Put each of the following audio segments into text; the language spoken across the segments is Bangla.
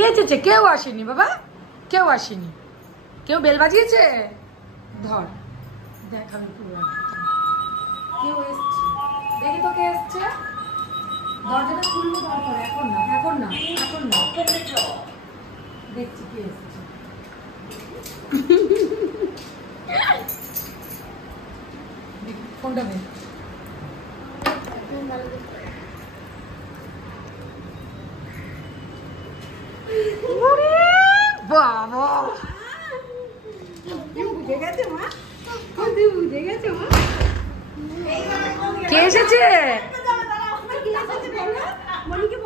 কে এসেছে? কেউ আসেনি বাবা, কেউ আসেনি। কেউ বেল বাজিয়েছে? ধর দেখ, আমি পুরো কেউ এসছে, দেখি তো কে এসছে। দরজাটা খুলবো তারপর, এখন না, এখন না, এখন না, দেখছি কে এসছে। ফোনটা বের।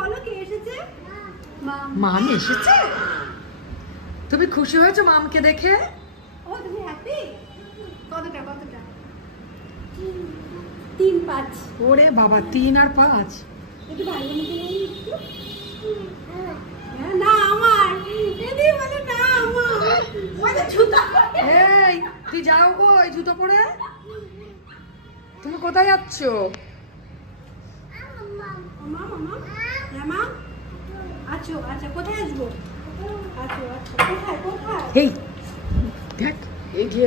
বাবা কে এসেছে? মাম এসেছে? তুমি খুশি হয়েছো মামকে দেখে? ওরে বাবা, 3 আর 5। এই তুই যাও গো এই জুতো পরে। তুমি কোথায় যাচ্ছ? কোথায় আসবো? এই দেখ এগিয়ে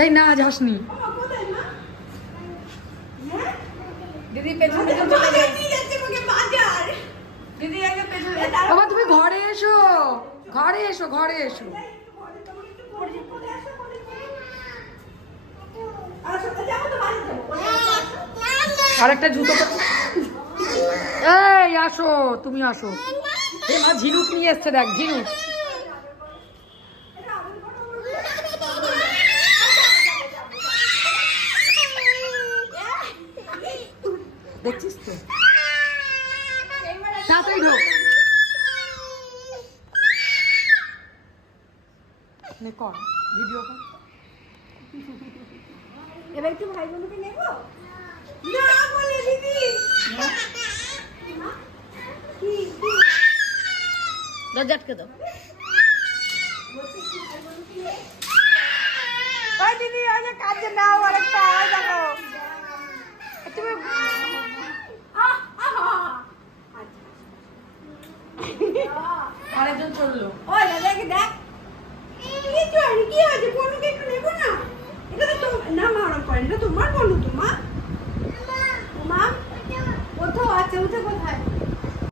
এই না যাসনি দিদি, পেছনে দিদি আগে পেছনে। বাবা তুমি ঘরে এসো, ঘরে এসো, ঘরে এসো। আরেকটা জুতো। এই আসো, তুমি আসো। এই মা ঝিনুক নিয়ে এসছে, দেখ ঝিনুক। দেখছিস তো? তাড়াতাড়ি ঢোক। কর ভিডিও কর। এবার একটু ভাই বোনকে নেবো না বলে দিদি। দরজা আটকে দাও। ওই দিদি ওই যে কাজে নাও আরেকটা দেখো তুমি। আরেকজন চললো। ওই দেখ দেখ কি হয়েছে? বোনকে একটু নেবো না? এটা তো না মা ওরকম করেন, এটা তোমার বোন। তোমার মা কোথাও আছে? উঠে কোথায়?